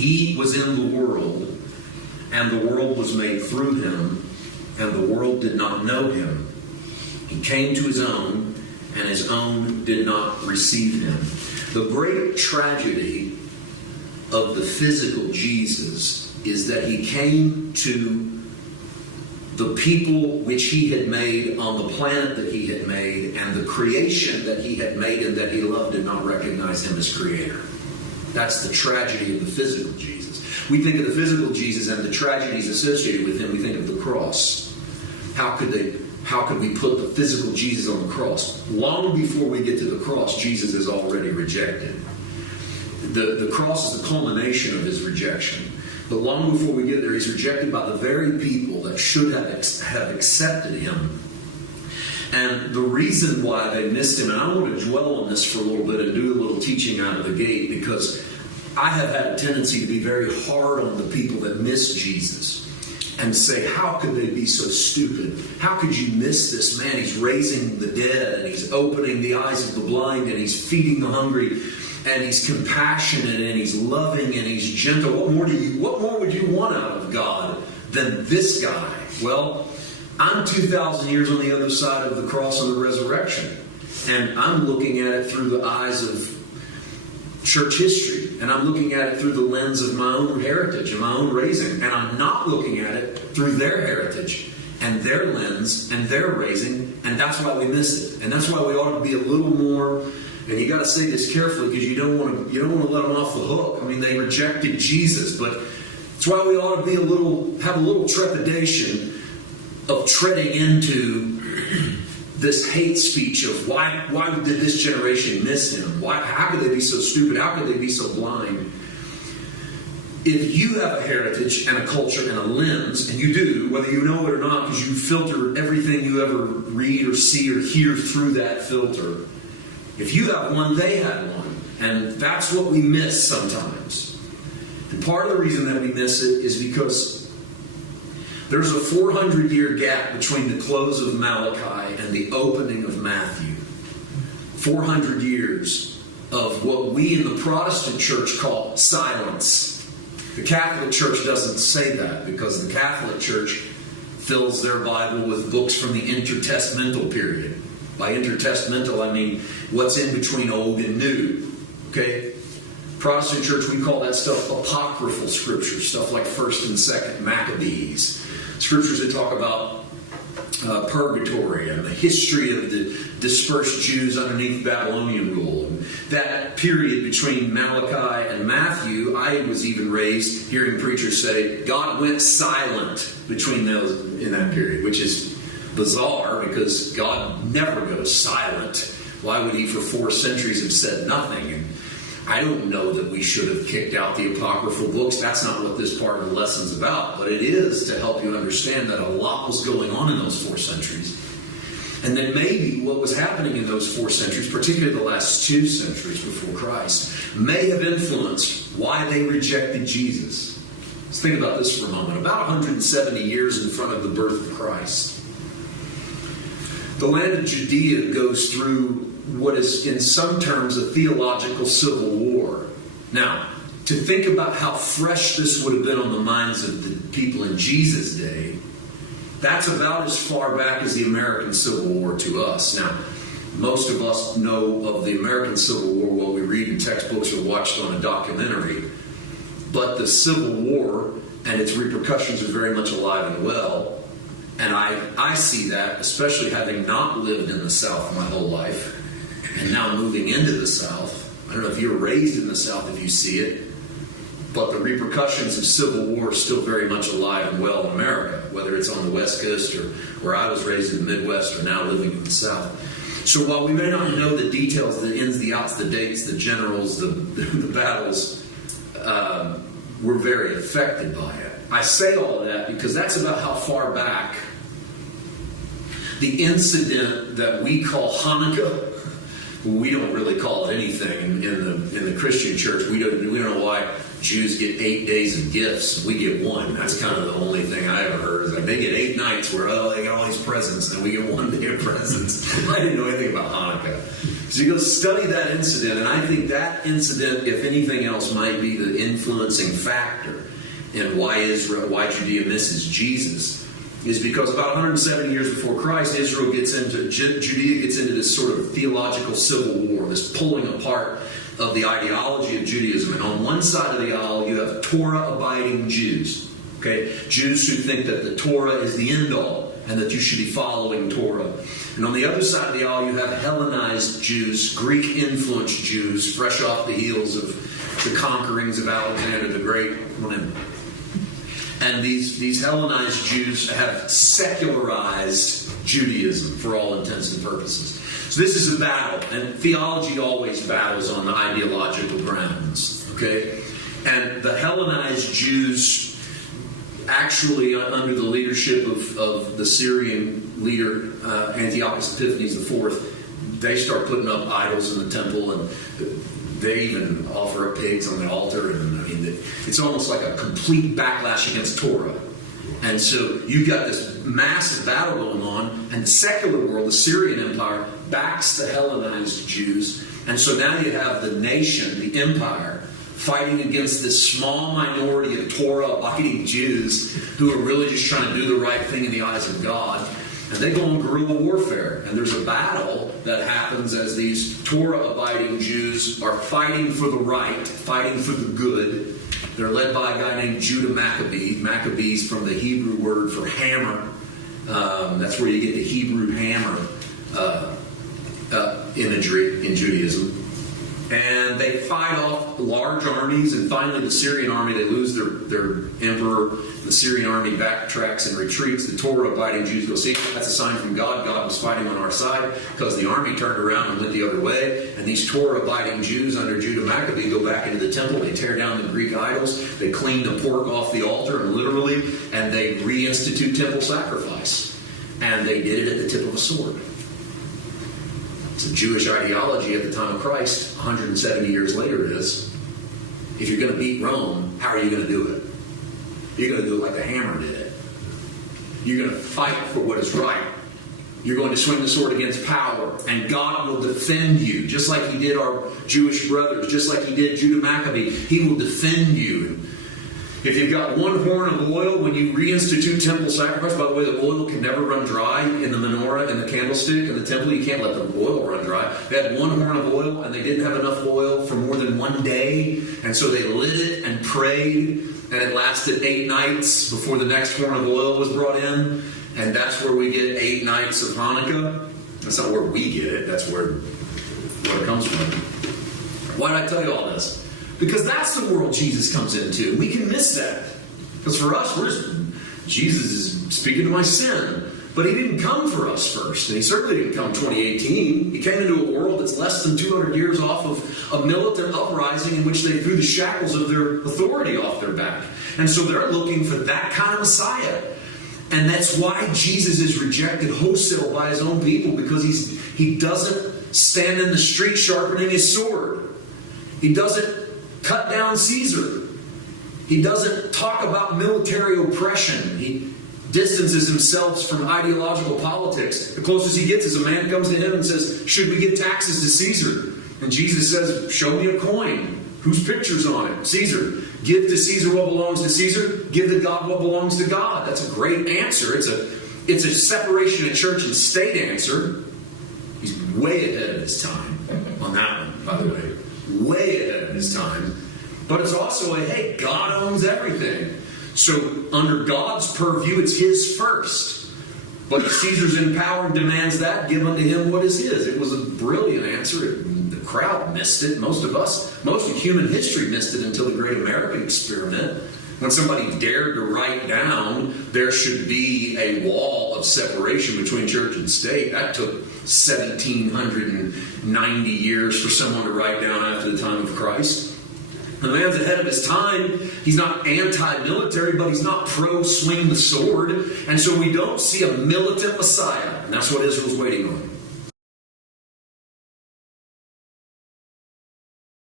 He was in the world, and the world was made through him, and the world did not know him. He came to his own, and his own did not receive him. The great tragedy of the physical Jesus is that he came to the people which he had made on the planet that he had made, and the creation that he had made and that he loved did not recognize him as creator. That's the tragedy of the physical Jesus. We think of the physical Jesus and the tragedies associated with him. We think of the cross. How could we put the physical Jesus on the cross? Long before we get to the cross, Jesus is already rejected. The cross is the culmination of his rejection. But long before we get there, he's rejected by the very people that should have accepted him. And the reason why they missed him, and I want to dwell on this for a little bit and do a little teaching out of the gate, because I have had a tendency to be very hard on the people that miss Jesus and say, how could they be so stupid? How could you miss this man? He's raising the dead, and he's opening the eyes of the blind, and he's feeding the hungry, and he's compassionate, and he's loving, and he's gentle. What more would you want out of God than this guy? Well, I'm 2,000 years on the other side of the cross and the resurrection, and I'm looking at it through the eyes of church history, and I'm looking at it through the lens of my own heritage and my own raising, and I'm not looking at it through their heritage and their lens and their raising, and that's why we miss it. And that's why we ought to be a little more. And you got to say this carefully, because you don't want to let them off the hook. I mean, they rejected Jesus, but it's why we ought to have a little trepidation of treading into this hate speech of why did this generation miss him? How could they be so stupid? How could they be so blind? If you have a heritage and a culture and a lens, and you do, whether you know it or not, because you filter everything you ever read or see or hear through that filter. If you have one, they had one. And that's what we miss sometimes. And part of the reason that we miss it is because there's a 400-year gap between the close of Malachi and the opening of Matthew. 400 years of what we in the Protestant church call silence. The Catholic Church doesn't say that, because the Catholic Church fills their Bible with books from the intertestamental period. By intertestamental, I mean what's in between Old and New. Okay? Protestant church, we call that stuff apocryphal scriptures, stuff like 1st and 2nd Maccabees. Scriptures that talk about purgatory and the history of the dispersed Jews underneath Babylonian rule. And that period between Malachi and Matthew, I was even raised hearing preachers say, God went silent between those in that period, which is bizarre, because God never goes silent. Why would he for 4 centuries have said nothing? And I don't know that we should have kicked out the apocryphal books. That's not what this part of the lesson's about. But it is to help you understand that a lot was going on in those 4 centuries. And then maybe what was happening in those 4 centuries, particularly the last 2 centuries before Christ, may have influenced why they rejected Jesus. Let's think about this for a moment. About 170 years in front of the birth of Christ, the land of Judea goes through what is, in some terms, a theological civil war. Now, to think about how fresh this would have been on the minds of the people in Jesus' day, that's about as far back as the American Civil War to us. Now, most of us know of the American Civil War what we read in textbooks or watched on a documentary. But the Civil War and its repercussions are very much alive and well. And I see that, especially having not lived in the South my whole life, and now moving into the South. I don't know if you're raised in the South, if you see it, but the repercussions of Civil War are still very much alive and well in America, whether it's on the West Coast or where I was raised in the Midwest or now living in the South. So while we may not know the details, the ins, the outs, the dates, the generals, the battles, we're very affected by it. I say all of that because that's about how far back the incident that we call Hanukkah. We don't really call it anything in the Christian church. We don't know why Jews get 8 days of gifts. We get 1. That's kind of the only thing I ever heard. Is like they get 8 nights where they get all these presents, and we get 1 day of presents. I didn't know anything about Hanukkah. So you go study that incident, and I think that incident, if anything else, might be the influencing factor in why Judea misses Jesus, is because about 170 years before Christ, Judea gets into this sort of theological civil war, this pulling apart of the ideology of Judaism. And on one side of the aisle, you have Torah-abiding Jews. Okay? Jews who think that the Torah is the end-all and that you should be following Torah. And on the other side of the aisle, you have Hellenized Jews, Greek-influenced Jews, fresh off the heels of the conquerings of Alexander the Great. And these Hellenized Jews have secularized Judaism for all intents and purposes. So this is a battle, and theology always battles on the ideological grounds. Okay? And the Hellenized Jews, actually under the leadership of the Syrian leader Antiochus Epiphanes IV, they start putting up idols in the temple, and they even offer up pigs on the altar. And I mean, it's almost like a complete backlash against Torah. And so you've got this massive battle going on, and the secular world, the Syrian Empire, backs the Hellenized Jews. And so now you have the nation, the empire, fighting against this small minority of Torah-abiding Jews who are really just trying to do the right thing in the eyes of God. And they go on guerrilla warfare. And there's a battle that happens as these Torah-abiding Jews are fighting for the right, fighting for the good. They're led by a guy named Judah Maccabee. Maccabees from the Hebrew word for hammer. That's where you get the Hebrew hammer imagery in Judaism. And they fight off large armies, and finally the Syrian army, they lose their emperor. The Syrian army backtracks and retreats. The Torah-abiding Jews go, see, that's a sign from God. God was fighting on our side, because the army turned around and went the other way. And these Torah-abiding Jews under Judah Maccabee go back into the temple. They tear down the Greek idols. They clean the pork off the altar, and literally, and they reinstitute temple sacrifice. And they did it at the tip of a sword. It's a Jewish ideology at the time of Christ, 170 years later it is. If you're going to beat Rome, how are you going to do it? You're going to do it like the hammer did it. You're going to fight for what is right. You're going to swing the sword against power, and God will defend you, just like He did our Jewish brothers, just like He did Judah Maccabee. He will defend you. If you've got one horn of oil, when you reinstitute temple sacrifice, by the way, the oil can never run dry in the menorah, in the candlestick, in the temple. You can't let the oil run dry. They had one horn of oil, and they didn't have enough oil for more than one day. And so they lit it and prayed, and it lasted 8 nights before the next horn of oil was brought in. And that's where we get 8 nights of Hanukkah. That's not where we get it. That's where it comes from. Why did I tell you all this? Because that's the world Jesus comes into. We can miss that. Because for us, Jesus is speaking to my sin. But He didn't come for us first. And He certainly didn't come 2018. He came into a world that's less than 200 years off of a militant uprising in which they threw the shackles of their authority off their back. And so they're looking for that kind of Messiah. And that's why Jesus is rejected wholesale by His own people. Because he doesn't stand in the street sharpening his sword. He doesn't cut down Caesar. He doesn't talk about military oppression. He distances himself from ideological politics. The closest he gets is a man comes to Him and says, should we give taxes to Caesar? And Jesus says, show me a coin. Whose picture's on it? Caesar. Give to Caesar what belongs to Caesar. Give to God what belongs to God. That's a great answer. It's a separation of church and state answer. He's way ahead of his time on that one, by the way. Way ahead of his time. But it's also hey, God owns everything. So under God's purview, it's His first. But if Caesar's in power and demands that, give unto him what is his. It was a brilliant answer. The crowd missed it. Most of human history missed it until the Great American Experiment. When somebody dared to write down there should be a wall of separation between church and state. That took 1,790 years for someone to write down after the time of Christ. The man's ahead of his time. He's not anti-military, but he's not pro-swing the sword. And so we don't see a militant Messiah. And that's what Israel's waiting on.